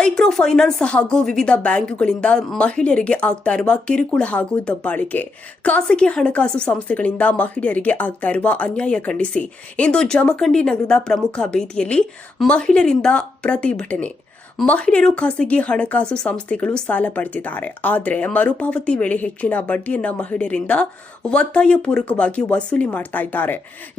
Micro finance ಹಾಗೂ ವಿವಿಧ ಬ್ಯಾಂಕುಗಳಿಂದ ಮಹಿಳೆಯರಿಗೆ ಆಗ್ತಾ ಇರುವ ಕಿರುಕುಳ ಹಾಗೂ ದಬ್ಬಾಳಿಕೆ. ಖಾಸಗಿ ಹಣಕಾಸು ಸಂಸ್ಥೆಗಳಿಂದ ಮಹಿಳೆಯರಿಗೆ ಆಗ್ತಾ ಇರುವ ಅನ್ಯಾಯ ಖಂಡಿಸಿ. ಇಂದು ಜಮಖಂಡಿ ನಗರದ ಪ್ರಮುಖ ಬೀದಿಯಲ್ಲಿ ಮಹಿಳೆಯರಿಂದ ಪ್ರತಿಭಟನೆ. ಮಹಿಳೆಯರು ಖಾಸಗಿ ಹಣಕಾಸು ಸಂಸ್ಥೆಗಳು ಸಾಲ ಪಡೆದಿದ್ದಾರೆ. ಆದರೆ ಮರುಪಾವತಿ ವೇಳೆ ಹೆಚ್ಚಿನ ಬಡ್ಡಿಯನ್ನ ಮಹಿಳೆಯರಿಂದ ಒತ್ತಾಯಪೂರ್ವಕವಾಗಿ ವಸೂಲಿ ಮಾಡ್ತಾ ಇದ್ದಾರೆ.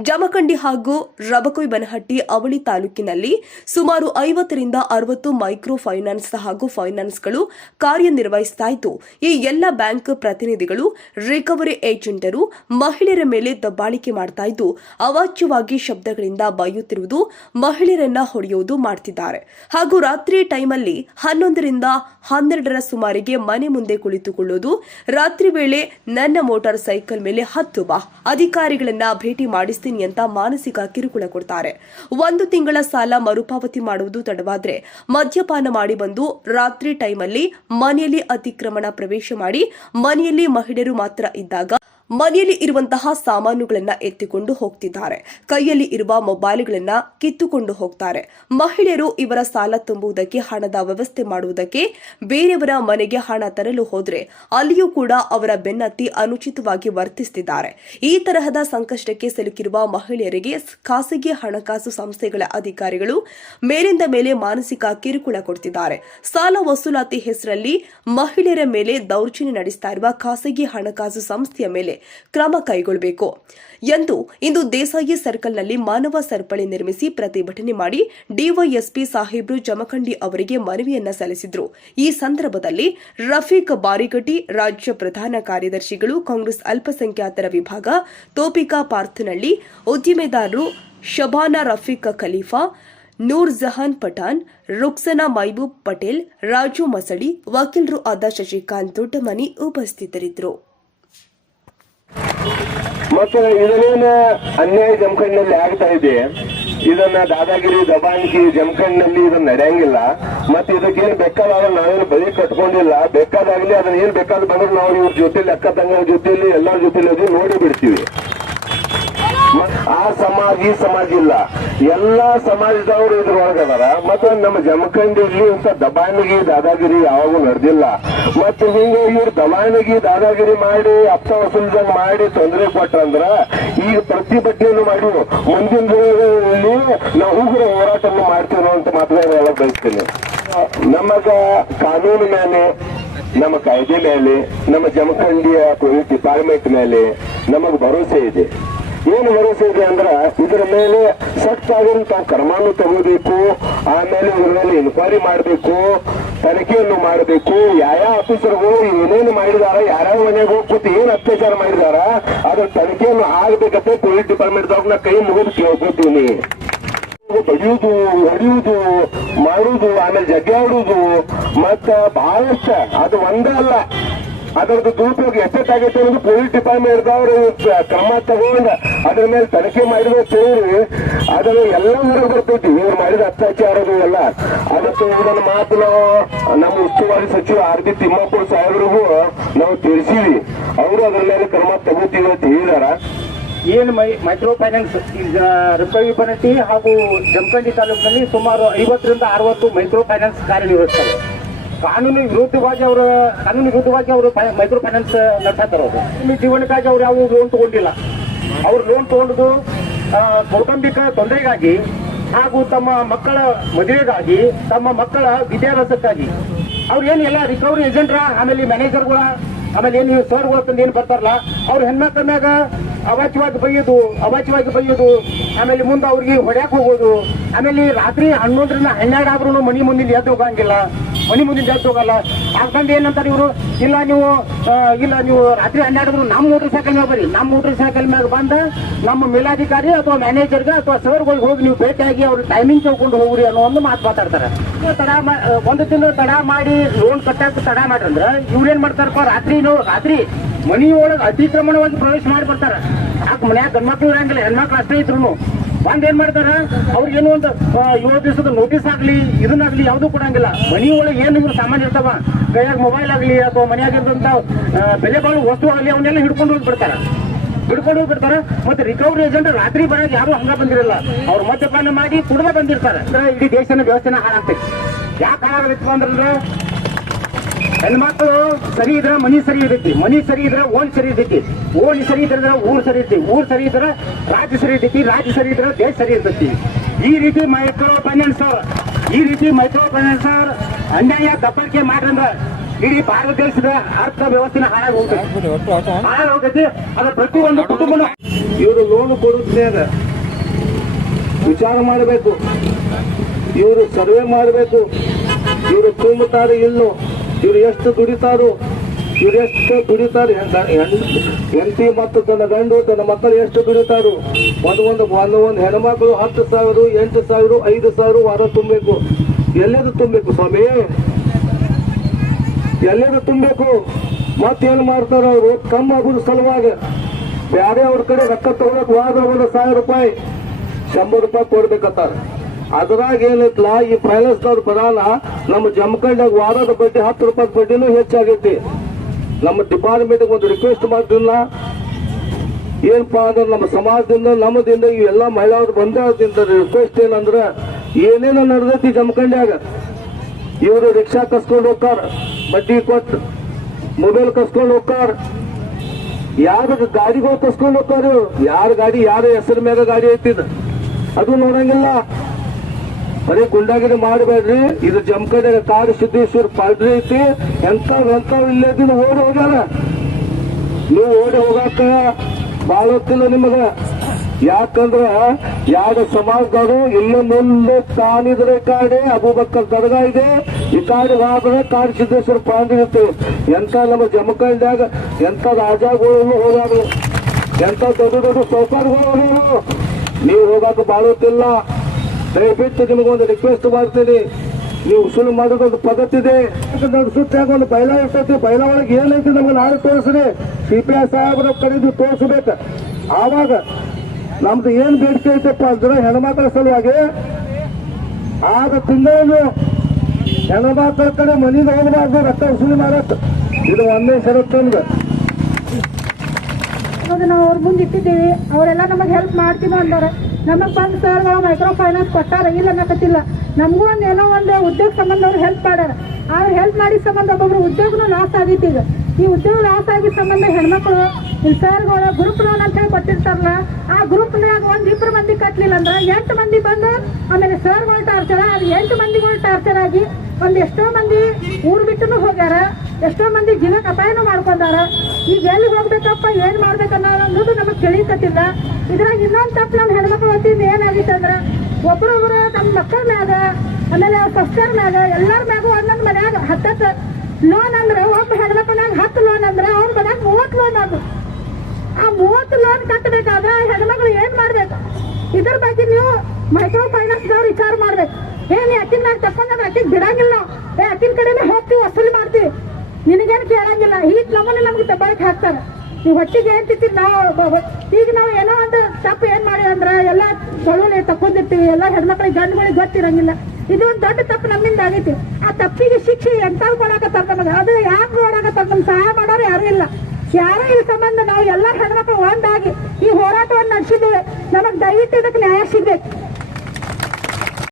ಜಮಖಂಡಿ ಹಾಗೂ ರಬಕೊಯ್ ಬನಹಟ್ಟಿ ಅವಳಿ ತಾಲೂಕಿನಲ್ಲಿ ಸುಮಾರು ಐವತ್ತರಿಂದ ಅರವತ್ತು ಮೈಕ್ರೋ ಫೈನಾನ್ಸ್ ಹಾಗೂ ಫೈನಾನ್ಸ್ಗಳು ಕಾರ್ಯನಿರ್ವಹಿಸ್ತಾ ಇದ್ದು, ಈ ಎಲ್ಲ ಬ್ಯಾಂಕ್ ಪ್ರತಿನಿಧಿಗಳು, ರಿಕವರಿ ಏಜೆಂಟರು ಮಹಿಳೆಯರ ಮೇಲೆ ದಬ್ಬಾಳಿಕೆ ಮಾಡ್ತಾ ಇದ್ದು, ಅವಾಚ್ಯವಾಗಿ ಶಬ್ದಗಳಿಂದ ಬೈಯುತ್ತಿರುವುದು ಮಹಿಳೆಯರನ್ನ ಹೊಡೆಯುವುದು ಮಾಡ್ತಿದ್ದಾರೆ. ಹಾಗೂ ರಾತ್ರಿ ಟೈಮಲ್ಲಿ ಹನ್ನೊಂದರಿಂದ ಹನ್ನೆರಡರ ಸುಮಾರಿಗೆ ಮನೆ ಮುಂದೆ ಕುಳಿತುಕೊಳ್ಳುವುದು ರಾತ್ರಿ ವೇಳೆ ನನ್ನ ಮೋಟಾರ್ ಸೈಕಲ್ ಮೇಲೆ ಹತ್ತು ಬಾ, ಅಧಿಕಾರಿಗಳನ್ನ ಭೇಟಿ ಮಾಡಿಸ್ತೀನಿ ಅಂತ ಮಾನಸಿಕ ಕಿರುಕುಳ ಕೊಡ್ತಾರೆ. ಒಂದು ತಿಂಗಳ ಸಾಲ ಮರುಪಾವತಿ ಮಾಡುವುದು ತಡವಾದ್ರೆ ಮದ್ಯಪಾನ ಮಾಡಿ ಬಂದು ರಾತ್ರಿ ಟೈಮಲ್ಲಿ ಮನೆಯಲ್ಲಿ ಅತಿಕ್ರಮಣ ಪ್ರವೇಶ ಮಾಡಿ ಮನೆಯಲ್ಲಿ ಮಹಿಳೆಯರು ಮಾತ್ರ ಇದ್ದಾಗ ಮನೆಯಲ್ಲಿ ಇರುವಂತಹ ಸಾಮಾನುಗಳನ್ನ ಎತ್ತಿಕೊಂಡು ಹೋಗ್ತಿದ್ದಾರೆ. ಕೈಯಲ್ಲಿ ಇರುವ ಮೊಬೈಲ್ಗಳನ್ನ ಕಿತ್ತುಕೊಂಡು ಹೋಗ್ತಾರೆ. ಮಹಿಳೆಯರು ಇವರ ಸಾಲ ತುಂಬುವುದಕ್ಕೆ, ಹಣದ ವ್ಯವಸ್ಥೆ ಮಾಡುವುದಕ್ಕೆ ಬೇರೆಯವರ ಮನೆಗೆ ಹಣ ತರಲು ಹೋದ್ರೆ ಅಲ್ಲಿಯೂ ಕೂಡ ಅವರ ಬೆನ್ನತ್ತಿ ಅನುಚಿತವಾಗಿ ವರ್ತಿಸುತ್ತಿದ್ದಾರೆ ಈ ತರಹದ ಸಂಕಷ್ಟಕ್ಕೆ ಸಿಲುಕಿರುವ ಮಹಿಳೆಯರಿಗೆ ಖಾಸಗಿ ಹಣಕಾಸು ಸಂಸ್ಥೆಗಳ ಅಧಿಕಾರಿಗಳು ಮೇಲಿಂದ ಮೇಲೆ ಮಾನಸಿಕ ಕಿರುಕುಳ ಕೊಡ್ತಿದ್ದಾರೆ. ಸಾಲ ವಸೂಲಾತಿ ಹೆಸರಲ್ಲಿ ಮಹಿಳೆಯರ ಮೇಲೆ ದೌರ್ಜನ್ಯ ನಡೆಸ್ತಾ ಇರುವ ಖಾಸಗಿ ಹಣಕಾಸು ಸಂಸ್ಥೆಯ ಮೇಲೆ ಕ್ರಮ ಕೈಗೊಳ್ಳಬೇಕು ಎಂದು ಇಂದು ದೇಸಾಯಿ ಸರ್ಕಲ್ನಲ್ಲಿ ಮಾನವ ಸರಪಳಿ ನಿರ್ಮಿಸಿ ಪ್ರತಿಭಟನೆ ಮಾಡಿ ಡಿವೈಎಸ್ಪಿ ಸಾಹೇಬ್ರು ಜಮಖಂಡಿ ಅವರಿಗೆ ಮನವಿಯನ್ನ ಸಲ್ಲಿಸಿದ್ರು. ಈ ಸಂದರ್ಭದಲ್ಲಿ ರಫೀಕ್ ಬಾರಿಗಟ್ಟಿ, ರಾಜ್ಯ ಪ್ರಧಾನ ಕಾರ್ಯದರ್ಶಿಗಳು, ಕಾಂಗ್ರೆಸ್ ಅಲ್ಪಸಂಖ್ಯಾತರ ವಿಭಾಗ, ತೋಪಿಕಾ ಪಾರ್ಥನಳ್ಳಿ, ಉದ್ದಿಮೆದಾರರು ಶಬಾನಾ ರಫೀಕ್ ಖಲೀಫಾ, ನೂರ್ ಜಹಾನ್ ಪಠಾನ್ ರುಕ್ಸನಾ ಮೈಬೂಬ್ ಪಟೇಲ್, ರಾಜು ಮಸಳಿ ವಕೀಲರು ಆದ ಶಶಿಕಾಂತ್ ದೊಡ್ಡಮನಿ ಉಪಸ್ಥಿತರಿದ್ದರು. ಮತ್ತು ಇದನ್ನೇನ ಅನ್ಯಾಯ ಜಮಖಂಡ್ನಲ್ಲಿ ಆಗ್ತಾ ಇದೆ? ಇದನ್ನ ದಾದಾಗಿರಿ ದಬಾಂಗಿ ಜಮಖಂಡ್ನಲ್ಲಿ ಇದನ್ನ ನಡೆಯಂಗಿಲ್ಲ. ಮತ್ತೆ ಇದಕ್ಕೇನು ಬೇಕಾದಾಗ ನಾವೇನು ಬಲಿ ಕಟ್ಕೊಂಡಿಲ್ಲ. ಬೇಕಾದಾಗ್ಲಿ ಅದನ್ನ ಏನ್ ಬೇಕಾದ್ ಬಂದ್ರೆ ನಾವು ಇವ್ರ ಜೊತೆ ಅಕ್ಕ ತಂಗ ಜೊತೆಲಿ ಎಲ್ಲರ ಜೊತೆಲಿ ನೋಡಿ ಬಿಡ್ತೀವಿ. ಆ ಸಮಾಜ, ಈ ಸಮಾಜ ಇಲ್ಲ. ಎಲ್ಲಾ ಸಮಾಜದವರು ಇದ್ರೊಳಗದಾರ. ಮತ್ತೆ ನಮ್ಮ ಜಮಖಂಡಿಯಲ್ಲಿ ಅಂತ ದಬಾಣಿಗಿ ದಾದಾಗಿರಿ ಯಾವಾಗೂ ನಡೆದಿಲ್ಲ. ಮತ್ತೆ ಹಿಂಗೆ ಇವ್ರು ದಬಾಣಿಗಿ ದಾದಾಗಿರಿ ಮಾಡಿ, ಅಪ್ಪ ವಸೂಲ್ದಂಗ್ ಮಾಡಿ ತೊಂದರೆ ಕೊಟ್ರಂದ್ರ ಈಗ ಪ್ರತಿಭಟನೆಯನ್ನು ಮಾಡಿ ಮುಂದಿನ ದಿನಗಳಲ್ಲಿ ನಾವು ಉಗ್ರ ಹೋರಾಟವನ್ನು ಮಾಡ್ತೀವಿ ಅಂತ ಮಾತುಗಳನ್ನ ಹೇಳಕ್ ಬಯಸ್ತೀನಿ. ನಮಗ ಕಾನೂನು ಮೇಲೆ ನಮ್ಮ ಕಾಯ್ದೆ ಮೇಲೆ ನಮ್ಮ ಜಮಖಂಡಿಯ ಡಿಪಾರ್ಟ್ಮೆಂಟ್ ಮೇಲೆ ನಮಗ್ ಭರವಸೆ ಇದೆ. ಏನು ಭರವಸೆ ಇದೆ ಅಂದ್ರೆ ಇದರ ಮೇಲೆ ಸಕ್ತ ಆಗಿರುವಂತ ಕ್ರಮವನ್ನು ತಗೋಬೇಕು ಆಮೇಲೆ ಇವ್ರ ಮೇಲೆ ಎನ್ಕ್ವೈರಿ ಮಾಡಬೇಕು, ತನಿಖೆಯನ್ನು ಮಾಡಬೇಕು ಯಾವ ಆಫೀಸರ್ಗಳು ಏನೇನು ಮಾಡಿದಾರ ಯಾರ್ಯಾವ ಮನೆಗೆ ಹೋಗಿ ಕೂತು ಏನ್ ಅತ್ಯಾಚಾರ ಮಾಡಿದಾರ, ಅದ್ರ ತನಿಖೆಯನ್ನು ಆಗ್ಬೇಕಂತ ಪೊಲೀಸ್ ಡಿಪಾರ್ಟ್ಮೆಂಟ್ ನಾ ಕೈ ಮುಗಿದು ಕೇಳ್ಕೊತೀನಿ. ಬಡಿಯುವುದು ಹೊಡಿಯುವುದು ಮಾಡುವುದು ಆಮೇಲೆ ಜಗ್ಗಾಡುವುದು ಮತ್ತ ಬಹಳಷ್ಟ, ಅದು ಒಂದೇ ಅಲ್ಲ. ಅದರದ್ದು ದುರುಪಯೋಗ ಆಗೈತೆ ಅನ್ನೋದು ಪೊಲೀಸ್ ಡಿಪಾರ್ಟ್ಮೆಂಟ್ ಕ್ರಮ ತಗೊಂಡ ಅದ್ರ ಮೇಲೆ ತನಿಖೆ ಮಾಡಿದ್ರೆ ತಿಳಿದ್ರಿ ಅದರ ಎಲ್ಲ ಊರಿಗೆ ಬರ್ತೈತಿ ಇವ್ರು ಮಾಡಿದ ಅತ್ಯಾಚಾರದು ಎಲ್ಲ. ಅದಕ್ಕೆ ಇದನ್ನ ಮಾತು ನಾವು ನಮ್ಮ ಉಸ್ತುವಾರಿ ಸಚಿವ ಆರ್ ಬಿ ತಿಮ್ಮಪ್ಪ ಸಾಹೇಬ್ರಿಗೂ ನಾವು ತಿಳಿಸಿವಿ ಅವರು ಅದ್ರ ಮೇಲೆ ಕ್ರಮ ತಗೋತೀವಿ ಅಂತ ಹೇಳಿದಾರ. ಏನು ಮೈ ಮೈಕ್ರೋ ಫೈನಾನ್ಸ್ ಪನಟಿ ಹಾಗೂ ಜಮಖಂಡಿ ತಾಲೂಕಿನಲ್ಲಿ ಸುಮಾರು ಐವತ್ತರಿಂದ ಅರವತ್ತು ಮೈಕ್ರೋ ಫೈನಾನ್ಸ್ ಕಾರ್ಯನಿರ್ವಹಿಸ್ತಾರೆ. ಕಾನೂನು ವಿರುದ್ಧವಾಗಿ ಅವರು ಕಾನೂನು ವಿರುದ್ಧವಾಗಿ ಅವರು ಮೈಕ್ರೋ ಫೈನಾನ್ಸ್ ನಡೆಸ್ತಾರೆ ಅವರು. ಜೀವನಕ್ಕಾಗಿ ಅವ್ರು ಯಾವ ಲೋನ್ ತಗೊಂಡಿಲ್ಲ. ಅವ್ರು ಲೋನ್ ತಗೊಂಡು ಕೌಟುಂಬಿಕ ತೊಂದರೆಗಾಗಿ ಹಾಗೂ ತಮ್ಮ ಮಕ್ಕಳ ಮದುವೆಗಾಗಿ, ತಮ್ಮ ಮಕ್ಕಳ ವಿದ್ಯಾಭ್ಯಾಸಕ್ಕಾಗಿ. ಅವ್ರು ಏನು ಎಲ್ಲ ರಿಕವರಿ ಏಜೆಂಟ್ರ ಆಮೇಲೆ ಮ್ಯಾನೇಜರ್ಗಳ ಆಮೇಲೆ ಏನು ಸರ್ಗಳು ತಂದು ಏನು ಬರ್ತಾರಲ್ಲ, ಅವ್ರು ಹೆಣ್ಮಕ್ಳ ಮ್ಯಾಗ ಅವಾಚ್ಯವಾಗಿ ಬೈಯೋದು ಅವಾಚ್ಯವಾಗಿ ಬೈಯೋದು, ಆಮೇಲೆ ಮುಂದೆ ಅವ್ರಿಗೆ ಹೊಡ್ಯಾಕ್ ಹೋಗೋದು, ಆಮೇಲೆ ರಾತ್ರಿ ಹನ್ನೊಂದರಿಂದ ಹನ್ನೆರಡು ಆದ್ರೂ ಮನಿ ಮುಂದಿನ ಎದ್ದು ಹೋಗಂಗಿಲ್ಲ. ಮನಿ ಮುಂದಿನ ಜಾಸ್ತಿ ಹೋಗಲ್ಲ. ಯಾಕಂದ್ರೆ ಏನಂತಾರೆ ಇವರು? ಇಲ್ಲ ನೀವು ಇಲ್ಲ ನೀವು ರಾತ್ರಿ ಹನ್ನೆರಡು ನಮ್ಮ ಮೋಟರ್ ಸೈಕಲ್ ಮೇಲೆ ಬರ್ರಿ ನಮ್ಮ ಮೋಟರ್ ಸೈಕಲ್ ಮ್ಯಾಗ ಬಂದ ನಮ್ಮ ಮೇಲಾಧಿಕಾರಿ ಅಥವಾ ಮ್ಯಾನೇಜರ್ಗೆ ಅಥವಾ ಸರ್ಗಳಿಗೆ ಹೋಗಿ ನೀವು ಭೇಟಿಯಾಗಿ ಅವ್ರ ಟೈಮಿಂಗ್ ತಗೊಂಡು ಹೋಗ್ರಿ ಅನ್ನೋ ಒಂದು ಮಾತು ಮಾತಾಡ್ತಾರೆ. ತಡ ಒಂದು ತಿಂಗಳು ತಡ ಮಾಡಿ ಲೋನ್ ಕಟ್ಟಕ್ಕೆ ತಡ ಮಾಡ್ರಂದ್ರೆ ಇವ್ರೇನ್ ಮಾಡ್ತಾರಪ್ಪ? ರಾತ್ರಿ ರಾತ್ರಿ ಮನೆಯೊಳಗೆ ಅತಿಕ್ರಮಣವಾಗಿ ಪ್ರವೇಶ ಮಾಡಿ ಬರ್ತಾರೆ. ಯಾಕೆ ಮನ್ಯಾಗ ಗಂಡ್ಮಕ್ಳು ಇರಂಗಿಲ್ಲ, ಹೆಣ್ಮಕ್ಳು ಅಷ್ಟೇ ಇದ್ರು ಒಂದ್ ಏನ್ ಮಾಡ್ತಾರ? ಅವ್ರಿಗೇನು ಒಂದು ಏಳು ದಿವಸದ ನೋಟಿಸ್ ಆಗ್ಲಿ, ಇದನ್ನಾಗ್ಲಿ ಯಾವ್ದು ಕೊಡಂಗಿಲ್ಲ. ಮನಿ ಒಳಗೆ ಏನು ಇವ್ರು ಸಾಮಾನ್ಯ ಇರ್ತಾವ? ಕೈಯಾಗ ಮೊಬೈಲ್ ಆಗ್ಲಿ ಅಥವಾ ಮನೆಯಾಗಿರ್ತಂತ ಬೆಲೆ ಬಾಳು ವಸ್ತು ಆಗಲಿ ಅವನ್ನೆಲ್ಲ ಹಿಡ್ಕೊಂಡು ಹೋಗಿ ಬಿಡ್ತಾರ ಹಿಡ್ಕೊಂಡು ಹೋಗಿ ಬಿಡ್ತಾರ ಮತ್ತೆ ರಿಕವರಿ ಏಜೆಂಟ್ ರಾತ್ರಿ ಬರೋದು ಯಾರು ಹಂಗ ಬಂದಿರಲ್ಲ. ಅವ್ರು ಮದ್ಯಪಾನ ಮಾಡಿ ಕುಡಿದ ಬಂದಿರ್ತಾರೆ. ಅಂದ್ರೆ ಇಡೀ ದೇಶನ ವ್ಯವಸ್ಥೆನ ಹಾಳಾಗ್ತೈತಿ. ಯಾಕೆ ಹಾಳಾಗೈತಿ ಅಂದ್ರಂದ್ರೆ ಹೆಣ್ಮಕ್ಳು ಸರಿ ಇದ್ರೆ ಮನಿ ಸರಿ ಇರ್ತೈತಿ ಮನಿ ಸರಿ ಇದ್ರೆ ಓನ್ ಸರಿ ಇರ್ತೈತಿ ಓನ್ ಸರಿ ಇದ್ರೆ ಊರ್ ಸರಿ ಇರ್ತೈತಿ ಊರ್ ಸರಿ ಇದ್ರೆ ರಾಜ್ಯ ಸರಿ ಇರ್ತೈತಿ ರಾಜ್ಯ ಸರಿ ಇದ್ರೆ ದೇಶ ಸರಿ ಇರ್ತೈತಿ ಈ ರೀತಿ ಮೈಕ್ರೋ ಫೈನಾನ್ಸ್ ಈ ರೀತಿ ಮೈಕ್ರೋ ಫೈನಾನ್ಸ್ ಅನ್ಯಾಯ ದಬ್ಬಾಳಿಕೆ ಮಾಡ್ರಂದ್ರ ಇಡೀ ಭಾರತ ದೇಶದ ಅರ್ಥ ವ್ಯವಸ್ಥೆನ ಹಾಳಾಗಿ ಹೋಗ್ತೈತಿ. ಹಾಳಾಗಿ ಹೋಗೈತಿ ಅದ್ರ ಪ್ರತಿಯೊಂದು ಕುಟುಂಬ ಇವರು ಲೋನ್ ಕೊಡುತ್ತೇಗ ವಿಚಾರ ಮಾಡಬೇಕು. ಇವರು ಸರ್ವೆ ಮಾಡಬೇಕು. ಇವರು ತುಂಬುತ್ತಾರೆ ಇಲ್ಲೋ ಇವ್ರು ಎಷ್ಟು ದುಡಿತಾರೋ? ಇವ್ರು ಎಷ್ಟು ದುಡಿತಾರೆ? ಹೆಂಡತಿ ಮತ್ತು ತನ್ನ ಗಂಡು, ತನ್ನ ಮಕ್ಕಳು ಎಷ್ಟು ದುಡಿತಾರು? ಒಂದು ಒಂದು ಒಂದು ಒಂದು ಹೆಣ್ಮಕ್ಳು ಹತ್ತು ಸಾವಿರ, ಎಂಟು ಸಾವಿರ, ಐದು ಸಾವಿರ ವಾರ ತುಂಬಬೇಕು. ಎಲ್ಲೆದು ತುಂಬಬೇಕು ಸ್ವಾಮಿ? ಎಲ್ಲೆದು ತುಂಬಬೇಕು? ಮತ್ತೇನು ಮಾಡ್ತಾರ ಅವರು? ಕಮ್ಮಿ ಆಗುದು ಸಲುವಾಗಿ. ಬೇರೆ ಅವ್ರ ಕಡೆ ರೊಕ್ಕ ತಗೊಳಕ್ ವಾದ ಸಾವಿರ ರೂಪಾಯಿ, ಶಂಬರ್ ರೂಪಾಯಿ ಕೊಡ್ಬೇಕತ್ತಾರ ಅದ್ರಾಗ ಏನೈತ್ಲ, ಈ ಫೈನಾನ್ಸ್ದವ್ರ ಬರಾನ ನಮ್ಮ ಜಮಖಂಡಾಗ ವಾರದ ಬಡ್ಡಿ ಹತ್ತು ರೂಪಾಯಿ ಬಡ್ಡಿನೂ ಹೆಚ್ಚಾಗೈತಿ. ನಮ್ಮ ಡಿಪಾರ್ಟ್ಮೆಂಟ್ ಒಂದು ರಿಕ್ವೆಸ್ಟ್ ಮಾಡ್ತಿಲ್ಲ ಏನಪ್ಪಾ ಅಂದ್ರೆ ನಮ್ಮ ಸಮಾಜದಿಂದ, ನಮ್ಮದಿಂದ, ಈ ಇವೆಲ್ಲ ಮಹಿಳೆಯರು ಬಂದ ರಿಕ್ವೆಸ್ಟ್ ಏನಂದ್ರೆ, ಏನೇನೋ ನಡೆದೈತಿ ಜಮಖಂಡ್ಯಾಗ. ಇವರು ರಿಕ್ಷಾ ಕಸ್ಕೊಂಡು ಹೋಗ್ತಾರ, ಬಡ್ಡಿ ಕೊಟ್ಟು ಮೊಬೈಲ್ ಕಸ್ಕೊಂಡು ಹೋಗ್ತಾರ. ಯಾರ ಗಾಡಿಗಳು ಕಸ್ಕೊಂಡು ಹೋಗ್ತಾರ. ಯಾರ ಗಾಡಿ, ಯಾರ ಹೆಸರು ಮ್ಯಾಗ ಗಾಡಿ ಐತಿದ ಅದು ನೋಡಂಗಿಲ್ಲ. ಬರೀ ಗುಂಡಾಗಿರಿ ಮಾಡಬೇಡ್ರಿ. ಇದು ಜಮಖಂಡ ಕಾಡು ಸಿದ್ದೇಶ್ವರ ಪಾಡ್ರಿ ಐತಿ. ಎಂತಾವ್ ಎಂತಾವ್ ಇಲ್ಲದಿನ ಓಡಿ ಹೋಗ್ಯಾರ. ನೀವು ಓಡಿ ಹೋಗಾಕ ಬಾಳ ಹೊತ್ತಿಲ್ಲ ನಿಮಗ. ಯಾಕಂದ್ರ ಯಾವ ಸಮಾಜದವರು ಇಲ್ಲೇ ಮುಂದೆ ತಾನಿದ್ರೆ ಕಾಡೆ ಅಬೂಬಕ್ಕರ್ ದರ್ಗಾ ಇದೆ. ಈ ಕಾಡು ಹೋದ್ರೆ ಕಾಡು ಸಿದ್ದೇಶ್ವರ ಪಾಂಡಿ ಎಂತ ನಮ್ಮ ಜಮಖಂಡ್ಯಾಗ ಎಂತ ರಾಜಾಗಳು ಹೋಗಾರು ಎಂತ ದೊಡ್ಡ ದೊಡ್ಡ ಸೌಕರ್ಯಗಳು ನೀವು ಹೋಗಾಕ ಬಾಳ ಹೊತ್ತಿಲ್ಲ. ದಯವಿಟ್ಟು ನಿಮಗೊಂದು ರಿಕ್ವೆಸ್ಟ್ ಮಾಡ್ತೀನಿ. ನೀವು ಉಸಿರು ಮಾಡೋದು ಒಂದು ಪದ್ಧತಿ ಇದೆ ಸುತ್ತ ಒಂದು ಬೈಲ ಇರ್ತೈತಿ. ಬೈಲ ಒಳಗೆ ಏನೈತಿ ನಮ್ಗೆ ನಾಳೆ ತೋರಿಸ್ರಿ. ಸಿ ಪಿ ಐ ಸಾಹೇಬ್ರ ಕಡೆದು ತೋರಿಸ್ಬೇಕು. ಆವಾಗ ನಮ್ದು ಏನ್ ಬೇಡಿಕೆ ಐತಪ್ಪ ಅಂದ್ರೆ ಹೆಣ್ಮಕ್ಳ ಸಲುವಾಗಿ ಆಗ ತಿಂಗಳು ಹೆಣ್ಮಕ್ಳ ಕಡೆ ಮನೆಯಿಂದ ಹೋಗಬಾರ್ದು ರಕ್ತ ವಸೂಲಿ ಮಾಡಕ್. ಇದು ಒಂದೇ ಷರತ್ತು ನಾವು ಅವ್ರ ಮುಂದೆ ಇಟ್ಟಿದ್ದೀವಿ. ಅವರೆಲ್ಲ ನಮಗೆ ಹೆಲ್ಪ್ ಮಾಡ್ತೀವಿ ಅಂದವ್ರೆ. ನಮಗೆ ಬಂದು ಸರ್ಗಳು ಮೈಕ್ರೋ ಫೈನಾನ್ಸ್ ಕೊಟ್ಟಾರ ಇಲ್ಲ ಅನ್ನಕತ್ತಿಲ್ಲ. ನಮಗೂ ಒಂದು ಏನೋ ಒಂದು ಉದ್ಯೋಗ ಸಂಬಂಧ ಅವ್ರು ಹೆಲ್ಪ್ ಮಾಡ್ಯಾರ. ಆದ್ರೆ ಹೆಲ್ಪ್ ಮಾಡಿದ ಸಂಬಂಧ ಒಬ್ಬೊಬ್ರು ಉದ್ಯೋಗನೂ ಲಾಸ್ ಆಗೈತಿ ಈಗ. ಈ ಉದ್ಯೋಗ ಲಾಸ್ ಆಗಿ ಸಂಬಂಧ ಹೆಣ್ಮಕ್ಳು, ಈ ಸರ್ಗಳು ಗ್ರೂಪ್ ಲೋನ್ ಅಂತ ಹೇಳಿ ಕೊಟ್ಟಿರ್ತಾರಲ್ಲ, ಆ ಗ್ರೂಪ್ನಾಗ ಒಂದ್ ಇಬ್ಬರು ಮಂದಿ ಕಟ್ಲಿಲ್ಲ ಅಂದ್ರೆ ಎಂಟು ಮಂದಿ ಬಂದು ಆಮೇಲೆ ಸರ್ಗಳು ಟಾರ್ಚರ್ ಅದು ಎಂಟು ಮಂದಿಗಳು ಟಾರ್ಚರ್ ಆಗಿ ಒಂದ್ ಎಷ್ಟೋ ಮಂದಿ ಊರ್ ಬಿಟ್ಟನು ಹೋಗ್ಯಾರ, ಎಷ್ಟೋ ಮಂದಿ ಜೀವಕ್ಕೆ ಅಪಾಯನೂ ಮಾಡ್ಕೊಂಡಾರ. ಈಗ ಎಲ್ಲಿ ಹೋಗ್ಬೇಕಪ್ಪ, ಏನ್ ಮಾಡ್ಬೇಕನ್ನೋ ಅನ್ನೋದು ನಮಗ್ ತಿಳಿಯಕತ್ತಿಲ್ಲ. ಇದ್ರಾಗ ಇನ್ನೊಂದ್ ತಪ್ಪು ನಮ್ಮ ಹೆಣ್ಮಕ್ಳು ವತಿಯಿಂದ ಏನಾಗಿತ್ತು ಅಂದ್ರ ಒಬ್ರೊಬ್ರು ನಮ್ಮ ಮಕ್ಕಳ ಮ್ಯಾಗ, ಆಮೇಲೆ ಸಸ್ಟರ್ ಮ್ಯಾಗ, ಎಲ್ಲಾರ ಮ್ಯಾಗ ಒಂದೊಂದ್ ಮನ್ಯಾಗ ಹತ್ತತ್ತ ಲೋನ್ ಅಂದ್ರೆ, ಒಬ್ಬ ಹೆಣ್ಮಕ್ಳಾಗ ಹತ್ತು ಲೋನ್ ಅಂದ್ರೆ, ಅವ್ರ ಮನ್ಯಾಗ ಮೂವತ್ ಲೋನ್ ಅದು. ಆ ಮೂವತ್ತು ಲೋನ್ ಕಟ್ಟಬೇಕಾದ್ರ ಹೆಣ್ಮಕ್ಳು ಏನ್ ಮಾಡ್ಬೇಕು? ಇದ್ರ ಬಗ್ಗೆ ನೀವು ಮೈಕ್ರೋ ಫೈನಾನ್ಸ್ ದವ್ರು ವಿಚಾರ ಮಾಡ್ಬೇಕು. ಏನ್ ಅಕ್ಕಿನ ಮ್ಯಾಗ ತಪ್ಪಂದ್ರೆ ಅಕ್ಕಿಗೆ ಬಿಡಂಗಿಲ್ಲ. ಏ, ಅಕ್ಕಿನ ಕಡೆನೇ ಹೋಗ್ತಿವಿ, ವಸೂಲಿ ಮಾಡ್ತೀವಿ. ನಿನಗೇನು ಕೇಳಂಗಿಲ್ಲ ಈಗ ನಮ್ಮನೆ ನಮ್ಗೆ ದಬ್ಬಾಳಿಕೆ ಹಾಕ್ತಾರೆ. ನೀವು ಹೊಟ್ಟಿಗೆ ಏನ್ ನಾವು ಈಗ ನಾವು ಏನೋ ಒಂದು ತಪ್ಪು ಏನ್ ಮಾಡಿ ಅಂದ್ರೆ ಎಲ್ಲ ಚಳುವಳಿ ತಕ್ಕೊಂಡಿರ್ತೀವಿ ಎಲ್ಲ ಹೆಣ್ಮಕ್ಳಿಗೆ ಗಂಡುಗಳಿಗೆ ಗೊತ್ತಿರಂಗಿಲ್ಲ. ಇದು ಒಂದು ದೊಡ್ಡ ತಪ್ಪು ನಮ್ಮಿಂದ ಆಗೈತಿ. ಆ ತಪ್ಪಿಗೆ ಶಿಕ್ಷೆ ಎಂತಾವ್ ಕೊಡಾಕತ್ತಾರ ನಮಗೆ ಅದು ಯಾಕೆ ನೋಡಾಕತ್ತಾರ ನಮ್ಗೆ ಸಹಾಯ ಮಾಡೋರು ಯಾರು ಇಲ್ಲ. ಯಾರೋ ಇಲ್ಲಿ ಸಂಬಂಧ. ನಾವು ಎಲ್ಲ ಹೆಣ್ಮಕ್ಳು ಒಂದಾಗಿ ಈ ಹೋರಾಟವನ್ನು ನಡೆಸಿದ್ದೇವೆ. ನಮಗೆ ದಯವಿಟ್ಟು ಇದಕ್ಕೆ ನ್ಯಾಯ ಸಿಗ್ಬೇಕು.